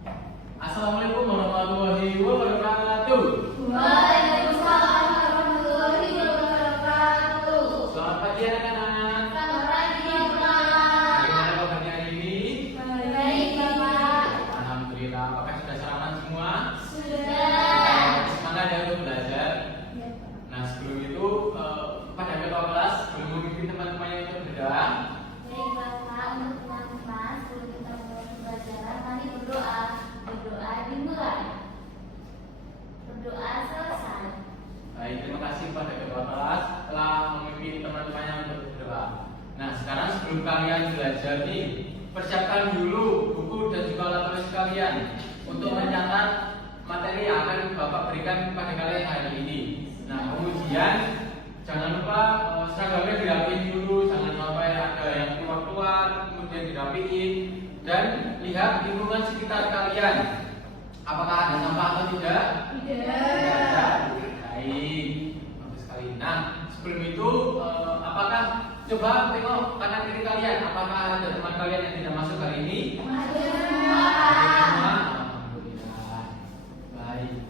Assalamualaikum warahmatullahi wabarakatuh. Waalaikumsalam warahmatullahi wabarakatuh. Selamat pagi anak-anak. Selamat pagi, Pak. Bagaimana kabarnya hari ini? Baik, Bapak. Alhamdulillah. Apakah sudah sarapan semua? Sudah. Semangat ya untuk belajar. Ya, Pak. Nah sebelum itu pada ketua kelas sebelum memimpin teman-temannya untuk berdoa. Baik, Bapak. Untuk teman-teman, sebelum kita mulai pembelajaran, mari berdoa. Berdoa dimulai. Berdoa selesai. Baik, terima kasih pada ketua kelas telah memimpin teman-temannya untuk berdoa. Nah sekarang sebelum kalian belajar nih, persiapkan dulu buku dan juga alat tulis kalian untuk mencatat materi yang akan Bapak berikan kepada kalian hari ini. Nah kemudian jangan lupa seragamnya dirapiin dulu, jangan sampai ada yang keluar-keluar, kemudian dirapiin dan lihat lingkungan sekitar kalian. Apakah ada sampah atau tidak? Tidak ada. Baik, bagus sekali. Nah sebelum itu apakah coba tengok kanan kiri kalian, apakah ada teman kalian yang tidak masuk hari ini? Ada semua. Semua? Alhamdulillah. Baik.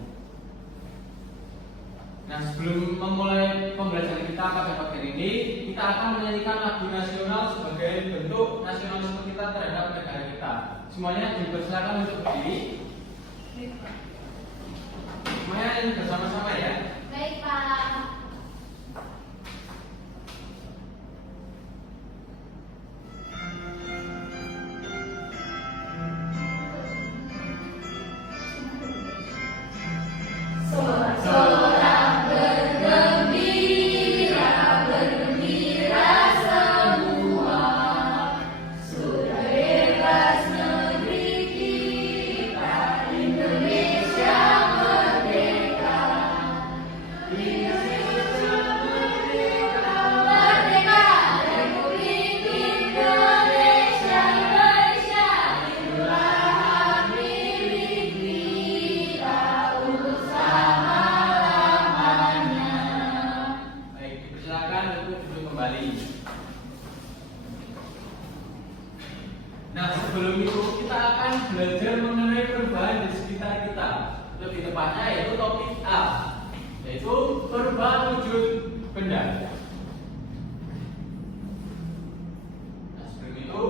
Nah sebelum memulai pembelajaran kita pada pagi hari ini, kita akan menyanyikan lagu nasional sebagai bentuk nasionalisme kita terhadap negara kita. Semuanya dipersilakan untuk berdiri. Semuanya ini bersama-sama ya. Baik, Pak. Sorak-sorak bergembira, bergembira semua. Sudah bebas negeri kita, Indonesia merdeka. Indonesia merdeka, merdeka, Republik Indonesia, Indonesia. Itulah milik kita untuk selama-lamanya. Baik, dipersilakan untuk duduk kembali. Nah, sebelum itu kita akan belajar mengenai perubahan di sekitar kita. Lebih tepatnya yaitu topik A, yaitu perubahan wujud benda. Nah, sebelum itu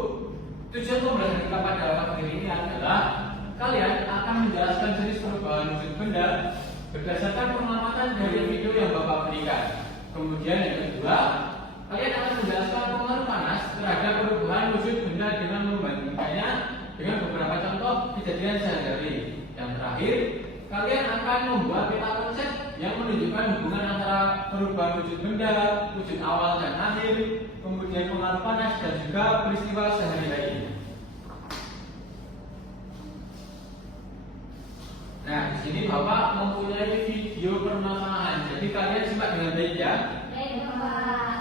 tujuan pembelajaran kita pada pagi ini adalah kalian akan menjelaskan jenis perubahan wujud benda berdasarkan pengamatan dari video yang Bapak berikan. Kemudian yang kedua, kalian akan menjelaskan pengaruh panas terhadap perubahan wujud benda dengan membandingkannya dengan beberapa contoh kejadian sehari-hari. Yang terakhir, kalian akan membuat peta konsep yang menunjukkan hubungan antara perubahan wujud benda, wujud awal dan akhir, kemudian pengaruh panas dan juga peristiwa sehari-hari. Nah, di sini Bapak mempunyai video permasalahan. Jadi kalian simak dengan baik ya. Baik, Bapak.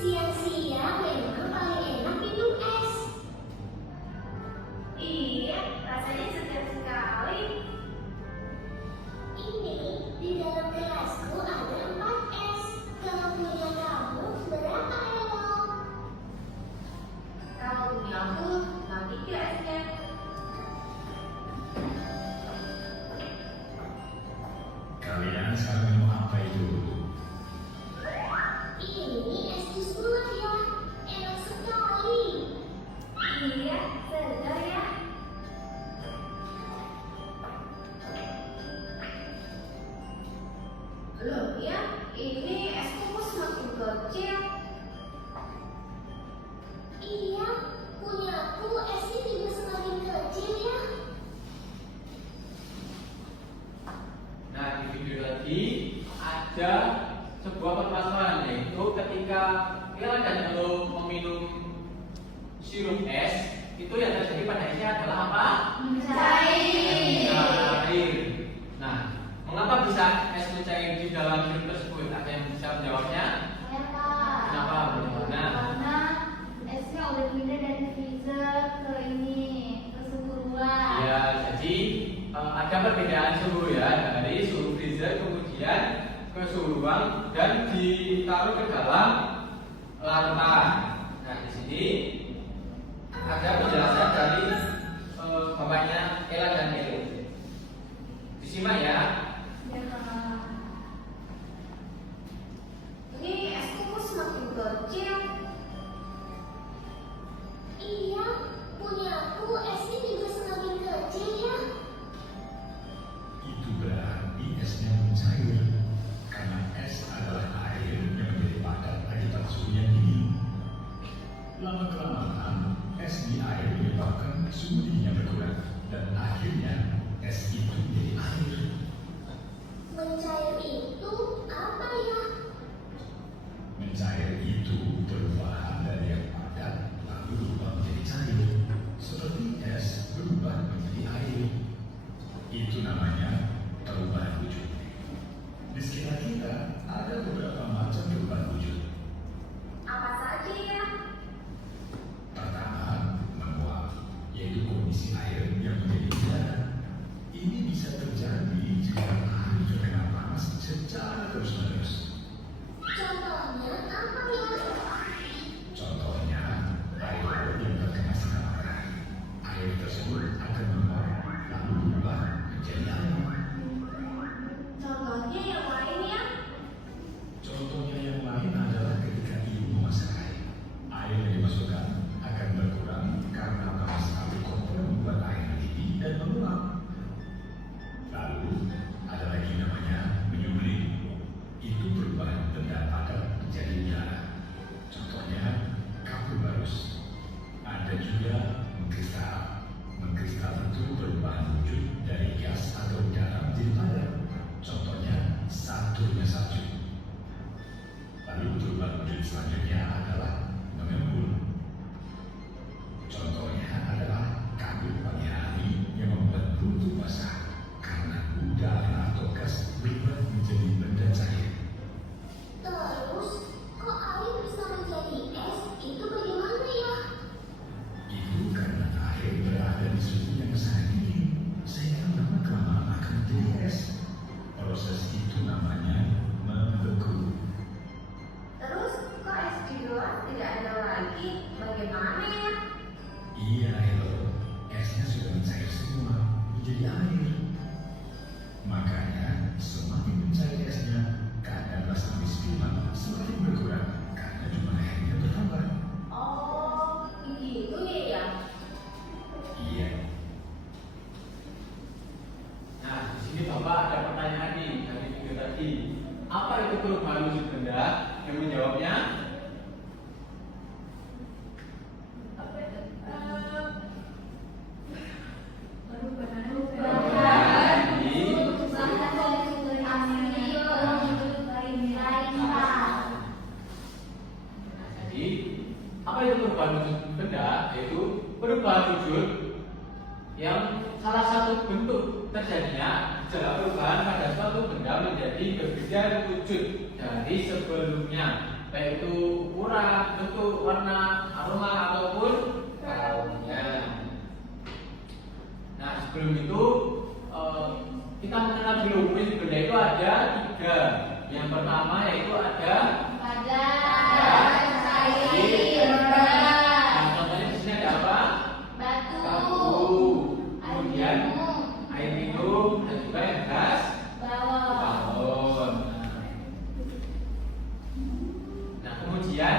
Siang-siang memang paling enak minum es. Iya, rasanya segar sekali. Ini di dalam gelasku ada 4 es. Kalau punya kamu berapa Elo? Kalau punya aku, nanti esnya. Kalian sekarang minum apa itu? Ini es jus buah ya. Enak sekali. Iya, segar ya. Loh ya, ini es kukus semakin kecil. Iya, punya aku esnya juga semakin kecil ya. Nah, di video tadi ada sebuah permasalahan, yaitu ketika kalian untuk meminum sirup es, itu yang terjadi pada esnya adalah apa? Cair. Mencair. Nah, mengapa bisa es mencair di dalam sirup tersebut? Ada yang bisa menjawabnya? Ya, Pak. Kenapa? Bagaimana? Karena esnya udah pindah dari freezer ke ini, ke suhu ruang. Ya, jadi ada perbedaan suhu ya, dari suhu freezer kemudian ke suhu ruang dan ditaruh ke dalam larutan. Nah, di sini ada penjelasan dari bapaknya Ella dan Elo. Disimak ya. Ya, Kak. Ini esku kok semakin kecil. Iya, punya aku esnya juga semakin kecil ya. Itu berarti esnya mencair. Karena es adalah air yang menjadi padat akibat suhu yang tinggi. Lama-kelamaan, es di air menyebabkan suhu dinginnya berkurang. Dan akhirnya, es itu menjadi air. Mencair itu apa ya? Mencair itu perubahan dari yang padat lalu berubah menjadi cair. Seperti es berubah menjadi air. Itu namanya perubahan wujud. Di sekitar kita ada beberapa macam perubahan wujud. Apa saja ya? Pertama, menguap, yaitu kondisi air yang menjadi udara. Ini bisa terjadi jika air terkena panas secara terus-menerus. Contohnya apa ya? Contohnya, air laut yang terkena sinar matahari. Air tersebut akan menguap lalu berubah menjadi air. Contohnya yang lain ya? Contohnya yang lain adalah ketika ibu memasak air. Air yang dimasukkan akan berkurang karena panas api kompor membuat air mendidih dan menguap. Lalu ada lagi namanya menyuling. Itu perubahan benda padat menjadi udara. Contohnya kapur barus. Ada juga mengkristal. Mengkristal itu perubahan wujud dari gas atau udara menjadi padat. Contohnya satunya salju. Lalu perubahan wujud selanjutnya adalah mengembun. Contohnya adalah kabut pagi hari yang membuat runtuh basah karena udara atau gas berubah menjadi benda cair. Terus, kok air bisa menjadi es? Itu bagaimana ya? Itu karena air berada di suhu yang sangat dingin sehingga lama-kelamaan akan menjadi es. Proses itu namanya membeku. Terus, kok es di luar tidak ada lagi? Bagaimana ya? Iya, Elo. Esnya sudah mencair semua menjadi air. Makanya semakin mencair esnya, kadar rasa minuman semakin berkurang karena jumlah airnya bertambah. Oh, begitu ya? Iya. Nah, di sini Bapak ada pertanyaan nih dari video tadi. Apa itu perubahan wujud benda? Yang menjawabnya jadi, apa itu perubahan wujud benda? Yaitu perubahan wujud yang salah satu bentuk terjadinya adalah perubahan pada suatu benda menjadi berbeda wujud dari sebelumnya, baik itu ukuran, bentuk, warna, aroma ataupun baunya. Nah, sebelum itu kita mengenal dulu wujud benda itu ada 3. Yang pertama yaitu ada contohnya di sini ada apa? Batu. Kemudian air minum dan juga yang gas balon. Nah, kemudian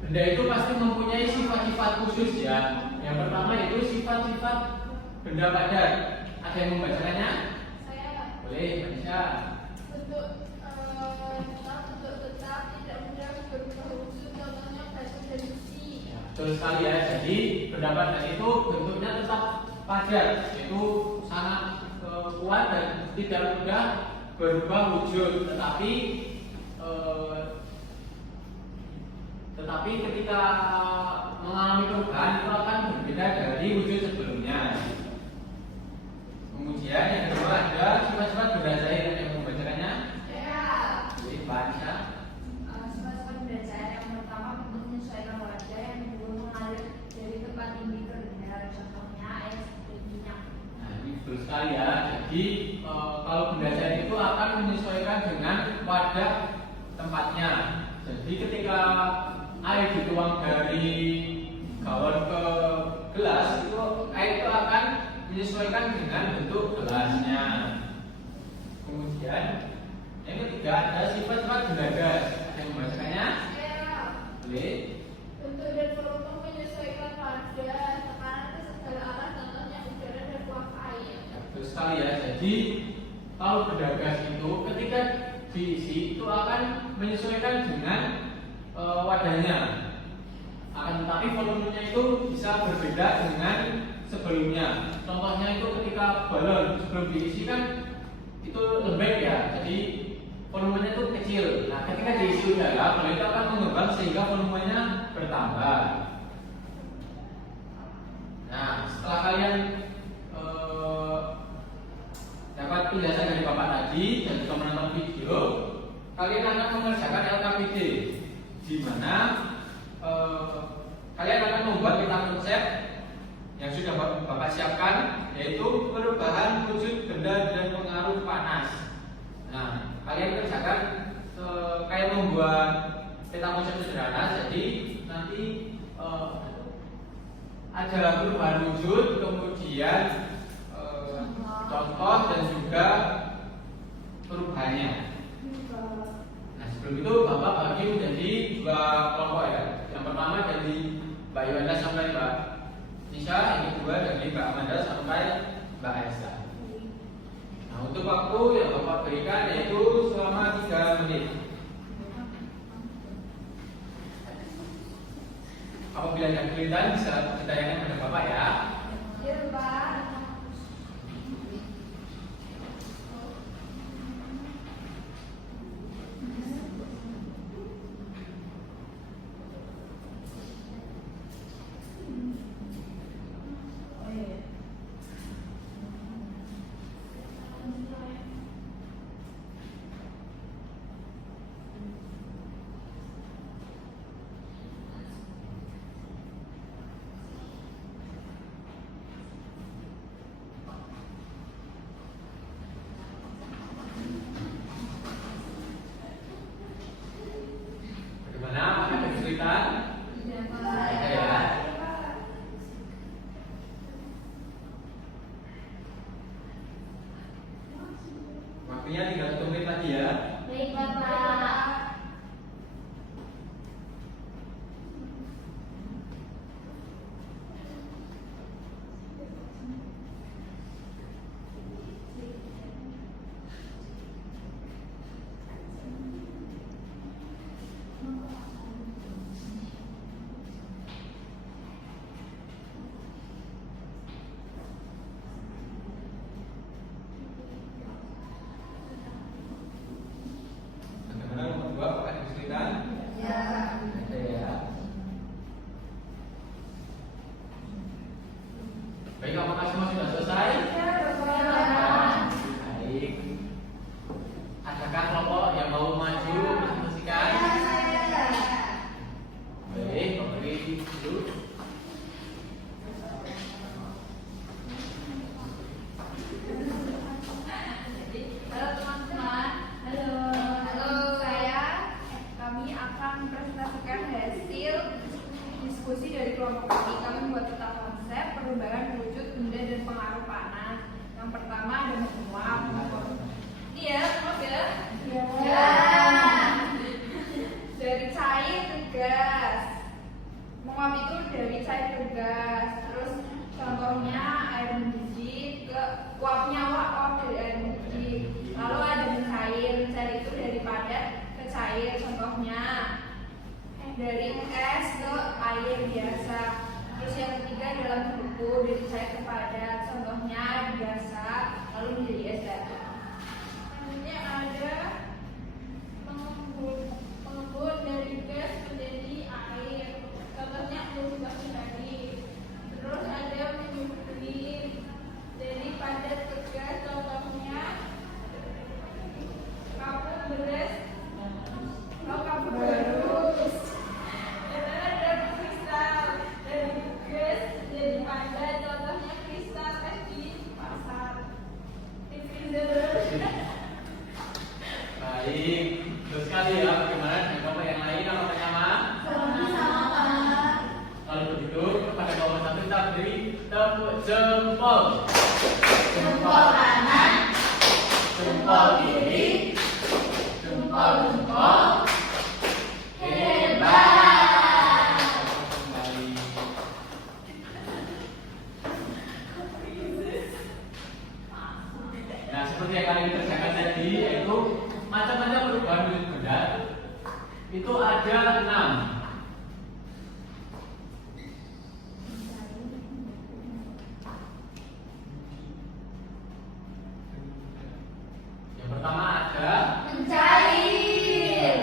benda itu pasti mempunyai sifat-sifat khusus ya. Yang pertama itu sifat-sifat benda padat. Ada yang membacakannya? Boleh, Manisha. Bentuk tetap tidak mudah berubah wujud, contohnya batu dan besi. Ya, betul sekali ya. Jadi benda padat itu bentuknya tetap padat, itu sangat kuat dan tidak mudah berubah wujud. Tetapi ketika mengalami perubahan itu akan berbeda dari wujud sebelumnya. Kemudian yang kedua ada sifat-sifat benda cair. Yang membacakannya? Jadi baca. Sifat-sifat benda cair yang pertama bentuk menyesuaikan wajah, yang kedua mengalir dari tempat tinggi ke rendah, contohnya air seperti minyak. Nah, ini betul sekali ya. Jadi kalau benda cair itu akan menyesuaikan dengan wadah tempatnya. jadi ketika air dituang dari galon ke gelas, itu air itu akan menyesuaikan dengan bentuk gelasnya. Kemudian yang ketiga ada sifat-sifat benda gas. Ada yang membacakannya? Boleh. Bentuk dan volume menyesuaikan pada tekanan ke segala arah, contohnya udara dan uap air. Ya, betul sekali ya. Jadi kalau benda gas itu ketika diisi itu akan menyesuaikan dengan wadahnya. Akan tetapi volumenya itu bisa berbeda dengan sebelumnya. Contohnya itu ketika balon sebelum diisi kan itu lembek ya, jadi volumenya itu kecil. Nah, ketika diisi udara, balon itu akan mengembang sehingga volumenya bertambah. Nah, setelah kalian dapat penjelasan dari Bapak tadi dan juga menonton video, kalian akan mengerjakan LKPD, di mana kalian akan membuat peta konsep yang sudah Bapak siapkan, yaitu perubahan wujud benda dan pengaruh panas. Nah, kalian kerjakan kayak membuat peta konsep sederhana. Jadi nanti ada perubahan wujud, kemudian contoh dan juga perubahannya. Nah, sebelum itu Bapak bagi menjadi dua kelompok ya. Yang pertama dari Mbak Yuanda sampai Mbak Nisha, yang kedua dari Mbak Amanda sampai Mbak Esa. Nah, untuk waktu yang Bapak berikan yaitu selama 3 menit. Apabila ada kesulitan bisa ditanyakan kepada Bapak ya. Iya, Pak. Bagaimana? Ada kesulitan? Ada ya. Waktunya tinggal 1 menit lagi ya. Baik, Bapak. Bagaimana nomor 2? Apakah ada kesulitan? Ya. Ada ya. Baik, apakah semua sudah selesai? Ya, Bapak. Baik. Adakah kelompok yang mau maju presentasikan? Baik, Bapak beri dulu. Halo teman-teman. Halo. Kami akan mempresentasikan hasil diskusi dari kelompok kami. Kami membuat peta konsep perubahan wujud benda dan pengaruh panas. Yang pertama ada menguap. Ini ya, menguap ya? Ya. Dari cair ke gas. Menguap itu dari cair ke gas. Terus contohnya air mendidih ke uapnya uap dari air mendidih. Lalu ada mencair. Mencair itu dari padat ke cair. Contohnya dari es ke air biasa. Terus yang ketiga dalam beku dari cair ke padat. Contohnya biasa lalu menjadi es batu. Selanjutnya ada pengembun dari gas menjadi air. Contohnya fluidifikasi tadi. Terus ada menyusui dari padat ke gas. Contohnya kapur beres. Kapur barus. Dan ada kristal dari gas jadi padat. Contohnya kristal es di pasar. Freezer. jempol. Hebat. Kembali. Nah, seperti yang kalian kerjakan tadi, yaitu macam-macam perubahan wujud benda itu ada 6. Yang pertama ada Mencair.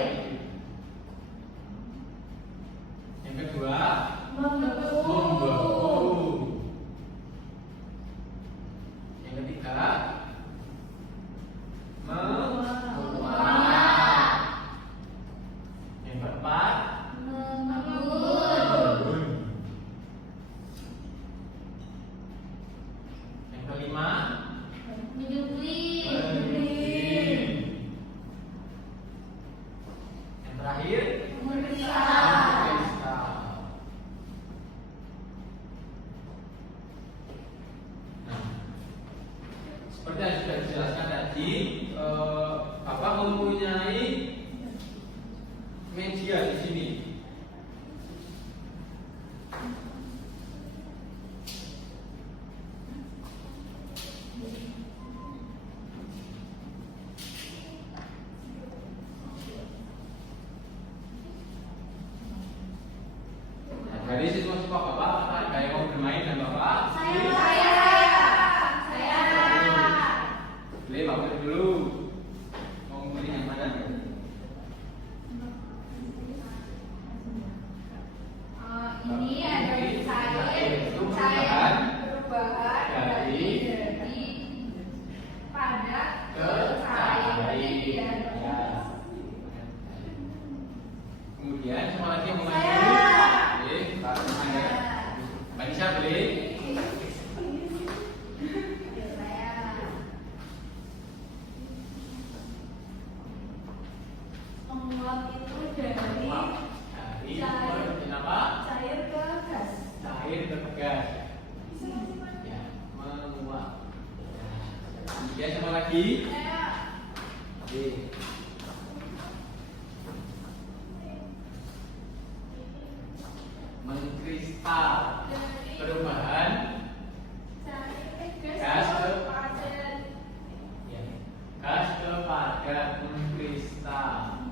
yang kedua Membeku. membeku. Yang ketiga menguap. Yang keempat Mengembun. yang kelima Menyusui. yang terakhir Memeriksa. Nah, seperti yang sudah dijelaskan tadi, Bapak mempunyai media di sini. Nah, dari siswa-siswa Bapak, ada yang mau bermain dengan Bapak? Saya. Boleh Bapak dulu. Mau milih yang mana? Ini ada cair perubahan dari padat ke cair. Ya. Kemudian semua lagi yang mau maju. Saya. Boleh, Pak Anda. Mbak Nisa boleh. Menguap itu dari Dari cair. kenapa? Cair ke gas. Cair ke gas. Ya, menguap. Kemudian sama lagi. Oke. Mengkristal. Perubahan gas ke ya, gas ke padat mengkristal.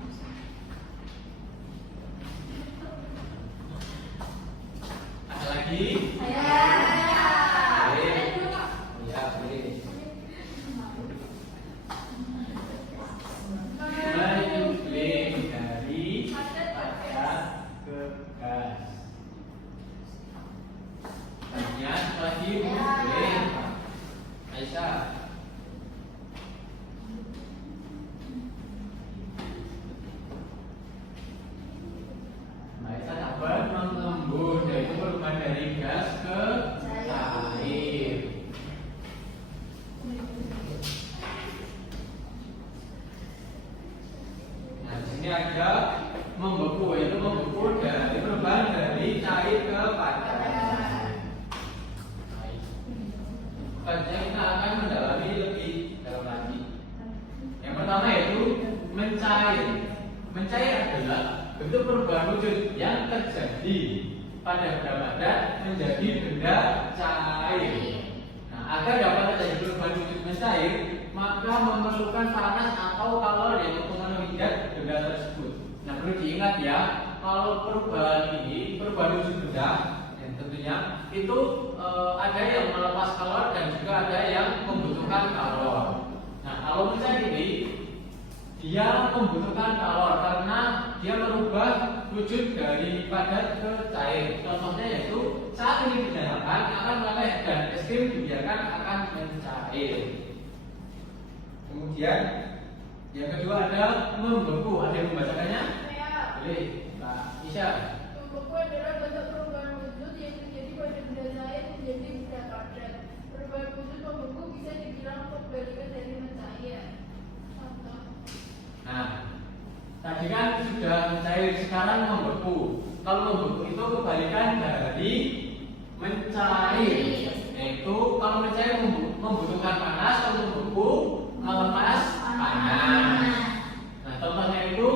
Ada lagi? Ya, boleh. Menyuling dari padat ke gas. Kemudian lagi boleh. Aisyah. Aisyah dapat mengembun, yaitu perubahan dari gas ke cair. Nah, di sini ada membeku, yaitu membeku dari perubahan dari cair ke padat. Selanjutnya kita akan mendalami lebih dalam lagi. Yang pertama yaitu mencair. Mencair adalah bentuk perubahan wujud yang terjadi pada benda padat menjadi benda cair. Nah, agar dapat terjadi perubahan wujud mencair, maka memerlukan panas atau kalor yang untuk memenuhi zat benda tersebut. Nah, perlu diingat ya, kalau perubahan ini, perubahan wujud benda, yang tentunya itu ada yang melepas kalor dan juga ada yang membutuhkan kalor. Nah, kalau mencair ini dia membutuhkan kalor karena dia merubah wujud dari padat ke cair. Contohnya yaitu saat ini dinyalakan akan meleleh dan es krim dibiarkan akan mencair. Kemudian yang kedua ada membeku. Ada yang membacakannya? Boleh, Mbak Isya. Membeku adalah bentuk perubahan wujud yang terjadi pada benda cair menjadi benda padat. Perubahan wujud membeku bisa dibilang kebalikan dari mencair. Contoh. Nah, tadi kan sudah mencair, sekarang membeku. Kalau membeku itu kebalikan dari mencair. Yaitu kalau mencair membutuhkan panas, kalau membeku melepas panas. Nah, contohnya itu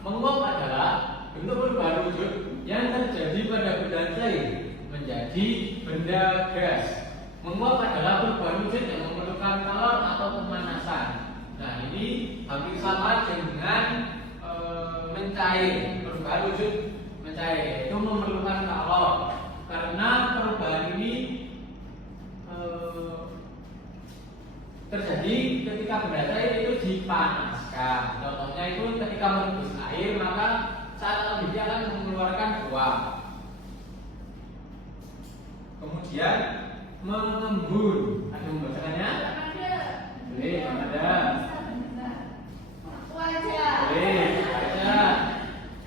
Menguap adalah bentuk perubahan wujud yang terjadi pada benda cair menjadi benda gas. Menguap adalah perubahan wujud yang memerlukan kalor atau pemanasan. Nah, ini hampir sama dengan mencair. Perubahan wujud mencair itu memerlukan kalor karena perubahan ini terjadi ketika benda cair itu dipanaskan. Contohnya itu ketika merebus air, maka saat dia akan mengeluarkan uap. Kemudian mengembun. Ada membacakannya? Boleh, ada. Wajah. Boleh, ada.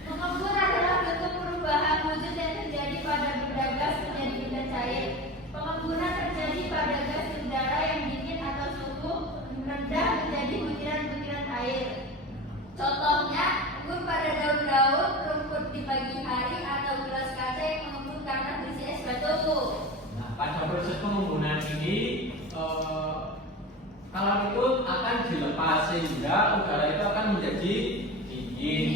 Mengembun adalah bentuk perubahan wujud yang terjadi pada benda gas menjadi benda cair. Pengembunan terjadi pada gas udara yang dingin atau suhu rendah menjadi butiran-butiran air. Contohnya, embun pada daun-daun, rumput di pagi hari, atau gelas kaca yang mengembun karena berisi es batu. Nah, pada proses pengembunan ini kalor itu akan dilepas sehingga udara itu akan menjadi dingin.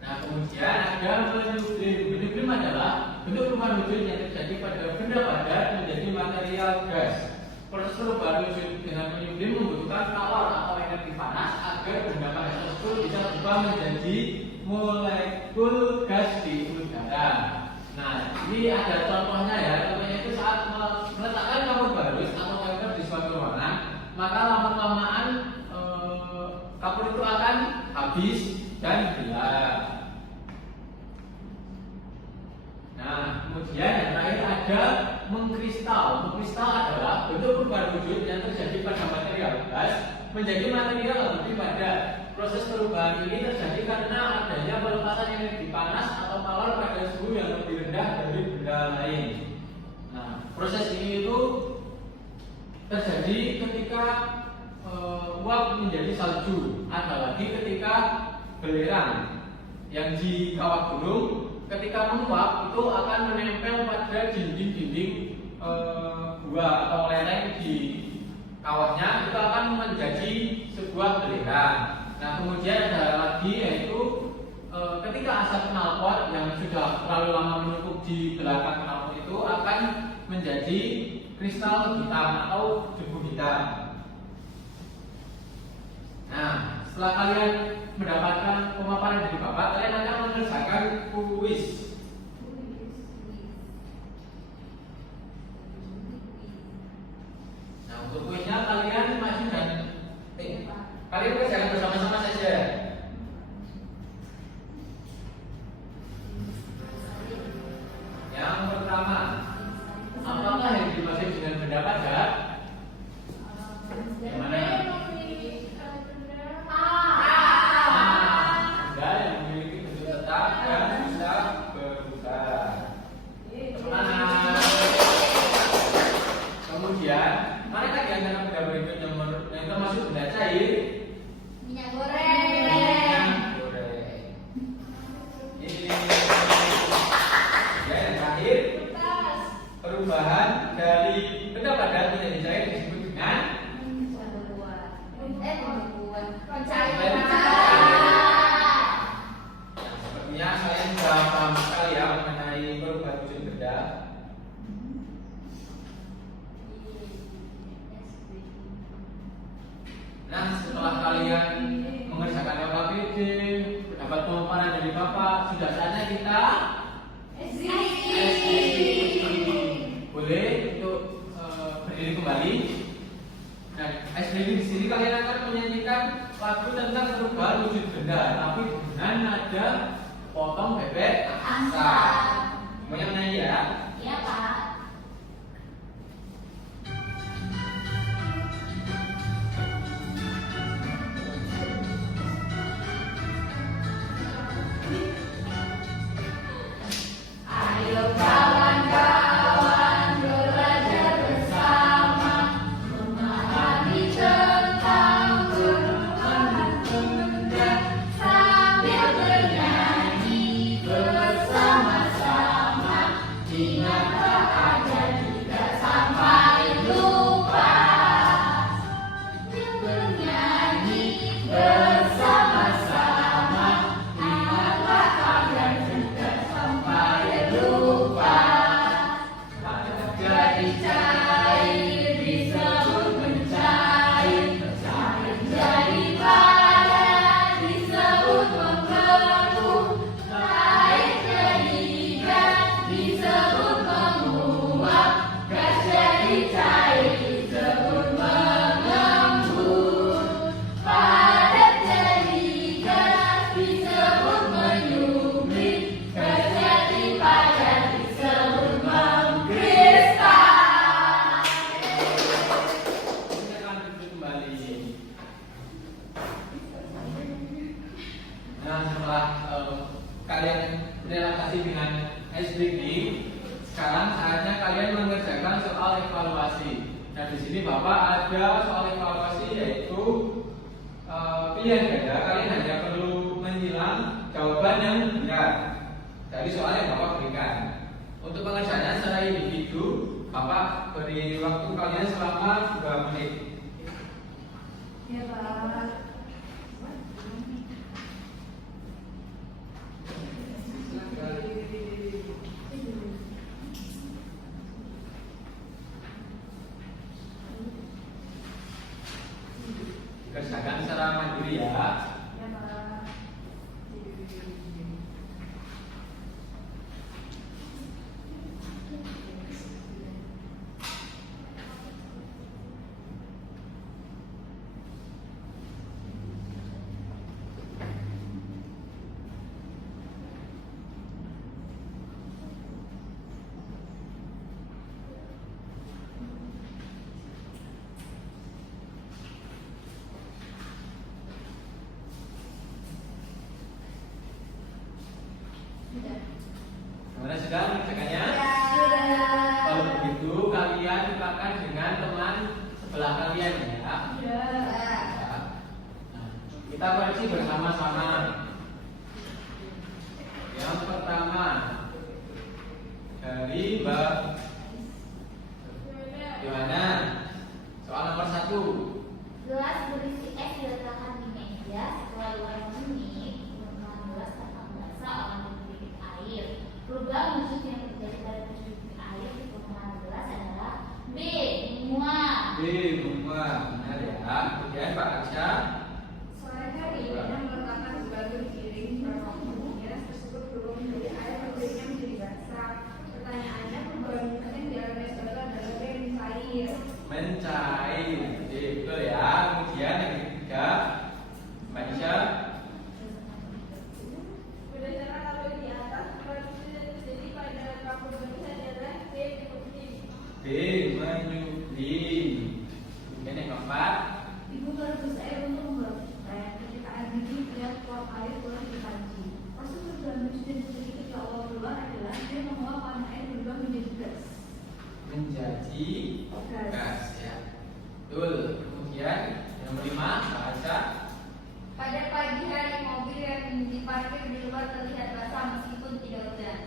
Nah, kemudian ada menyublim. Menyublim adalah bentuk perubahan wujud yang terjadi pada benda padat menjadi material gas. Proses perubahan wujud dengan menyublim membutuhkan kalor atau energi panas agar benda padat tersebut bisa berubah menjadi molekul gas di udara. Nah, ini ada contohnya ya. Contohnya itu saat meletakkan kapur barus atau wafer di suatu ruangan, maka lama-lamaan kapur itu akan habis dan gelap. Nah, kemudian yang terakhir ada mengkristal. Mengkristal adalah bentuk perubahan wujud yang terjadi pada material gas menjadi material lebih padat. Proses perubahan ini terjadi karena adanya pelepasan energi panas atau kalor pada suhu yang lebih rendah dari benda lain. Nah, proses ini itu terjadi ketika uap menjadi salju. Ada lagi ketika belerang yang di kawah gunung, ketika menguap itu akan menempel pada dinding-dinding gua atau lereng di kawahnya, itu akan menjadi sebuah belerang. Nah, kemudian ada lagi yaitu ketika asap knalpot yang sudah terlalu lama menumpuk di belakang knalpot itu akan menjadi kristal hitam atau debu hitam. Nah, setelah kalian mendapatkan pemaparan dari Bapak, kalian akan mengerjakan kuis. Nah, untuk kuisnya kalian maju dan kalian kerjakan bersama-sama saja. Yang pertama, apakah yang dimaksud dengan benda padat? Yang mana? Benda yang memiliki bentuk tetap dan bisa berubah. Semangat. Kemudian, manakah di antara benda berikut yang termasuk benda cair? Minyak goreng. Minyak goreng. Ini. Ya, yang terakhir, Kertas. perubahan dari benda padat menjadi cair disebut dengan Pencairan. sepertinya kalian sudah paham sekali ya mengenai perubahan wujud benda. Nah, setelah kalian mengerjakan LKPD, dapat pemaparan dari Bapak, sudah saatnya kita boleh untuk berdiri kembali. Nah, SBD di sini kalian akan menyanyikan lagu tentang perubahan wujud benda, tapi dengan nada potong bebek angsa. Mau yang nyanyi ya? Iya, Pak. Ayo kawan-kawan belajar bersama memahami tentang perubahan benda sambil bernyanyi bersama-sama. Ingatlah berkolaborasi dengan SDG, sekarang saatnya kalian mengerjakan soal evaluasi. Nah, di sini Bapak ada soal evaluasi yaitu pilihan ganda. Kalian hanya perlu menyilang jawaban yang benar dari soal yang Bapak berikan. Untuk pengerjaannya secara individu, Bapak beri waktu kalian selama 2 menit. Ya, Pak. Kerjakan secara mandiri ya. Ya, Pak. Gimana sudah mengerjakannya? Sudah. Kalau begitu kalian tukarkan dengan teman sebelah kalian ya. Sudah. Ya. Nah, kita koreksi bersama-sama. Yang pertama dari Mbak Gimana? Soal nomor 1. Gelas berisi es diletakkan di meja. Setelah 2 menit, gunakan gelas tanpa basah oleh sedikit air. Perubahan wujud yang terjadi pada sedikit air di permukaan gelas adalah B. Menguap. B. Menguap. Benar ya. Kemudian Pak Aksya. Soalnya yang meletakkan sebagai piring bermakna gelas tersebut belum menjadi air menjadinya menjadi basah. Pertanyaannya perubahan yang dialami saudara adalah B mencair. Mencair. Jadi betul ya. Kemudian yang ketiga Mbak Isya. Berdasarkan tabel di atas, produksi yang terjadi pada kapur bersih adalah B menyublim. B. Menyublim. Kemudian yang keempat. Ibu merebus air untuk membuat teh. Ketika air dingin, lihat uap air keluar di panci. Proses perubahan wujud yang terjadi ketika uap keluar adalah dia menguap warna air berubah menjadi gas. Menjadi gas ya. Betul. Kemudian yang kelima Mbak Aksya. Pada pagi hari mobil yang diparkir di luar terlihat basah meskipun tidak hujan.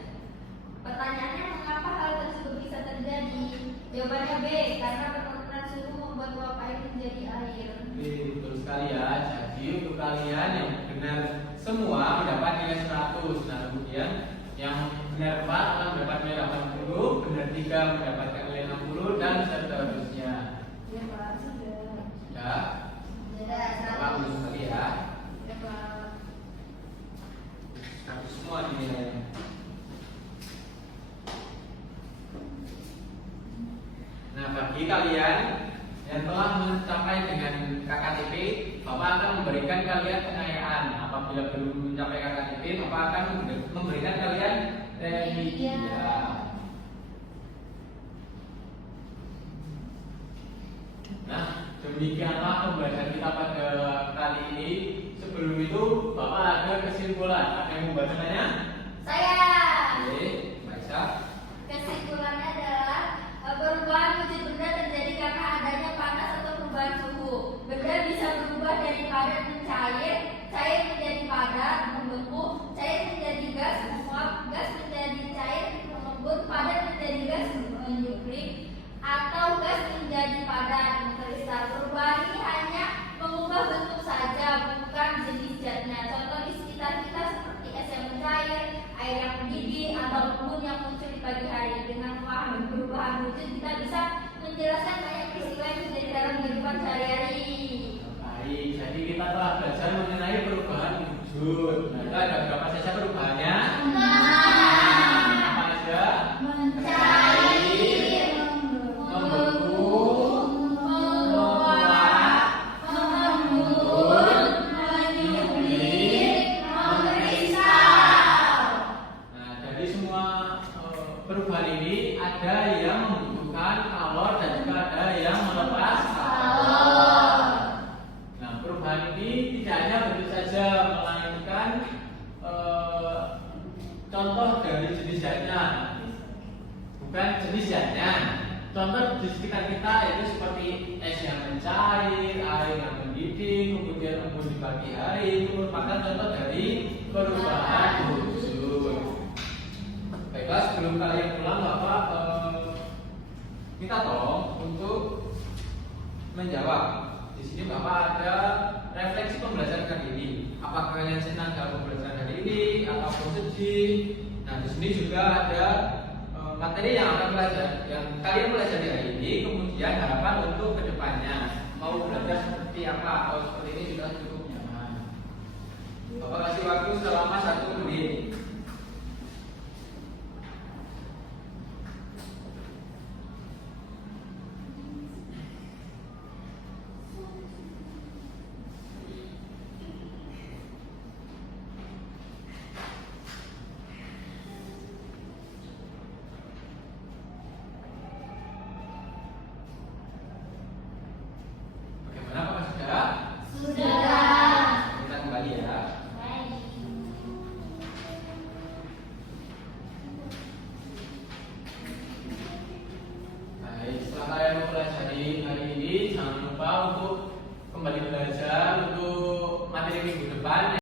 Pertanyaannya mengapa hal tersebut bisa terjadi? Jawabannya B, karena penurunan suhu membuat uap air menjadi air. B. Betul sekali ya. Jadi untuk kalian yang benar semua mendapat nilai 100. Nah kemudian yang benar 4 akan mendapat nilai 80, benar 3 mendapatkan nilai 60 dan seterusnya. Ya Pak, sudah. Ya. Bagus sekali ya. Ya Pak. 100 semua nilainya. Nah, bagi kalian yang telah mencapai dengan KKTP, Bapak akan memberikan kalian pengayaan. Apabila belum mencapai KKTP, Bapak akan memberikan kalian remedi. Nah, demikianlah pembahasan kita pada kali ini. Sebelum itu, Bapak ada kesimpulan. Ada yang mau bacanya? Saya. Oke, Mbak Isa. Kesimpulannya adalah perubahan wujud benda terjadi karena adanya panas atau perubahan suhu. Benda bisa berubah dari padat mencair, cair menjadi padat, membeku, cair menjadi gas, menguap, gas menjadi cair, mengembun, padat menjadi gas, menyublim, atau gas menjadi padat, mengkristal. Perubahan ini hanya mengubah bentuk saja, bukan jenis zatnya. Contoh di sekitar kita seperti es yang mencair, air yang mendidih, atau embun yang muncul di pagi hari. Dengan memahami perubahan wujud, kita bisa menjelaskan banyak peristiwa yang terjadi dalam kehidupan sehari-hari. Baik, jadi kita telah belajar mengenai perubahan wujud. Nah, itu ada berapa saja perubahannya? Apa aja? Mencair, Membeku, menguap, mengembun, menyublim, mengkristal. Nah, dari semua perubahan ini ada yang membutuhkan kalor dan juga ada yang melepas kalor. Nah, perubahan ini tidak hanya bentuk saja, melainkan jenis-jenisnya. Contoh di sekitar kita itu seperti es yang mencair, air yang mendidih, kemudian embun di pagi hari, itu merupakan contoh dari perubahan unsur. Baiklah, sebelum kalian pulang, Bapak minta tolong untuk menjawab. Di sini Bapak ada refleksi pembelajaran kali ini. Apakah kalian senang dalam pembelajaran kali ini ataupun sedih? Nah, di sini juga ada materi yang akan belajar, yang kalian pelajari hari ini, kemudian harapan untuk kedepannya mau belajar seperti apa atau seperti ini sudah cukup nyaman. Bapak kasih waktu selama 1 menit.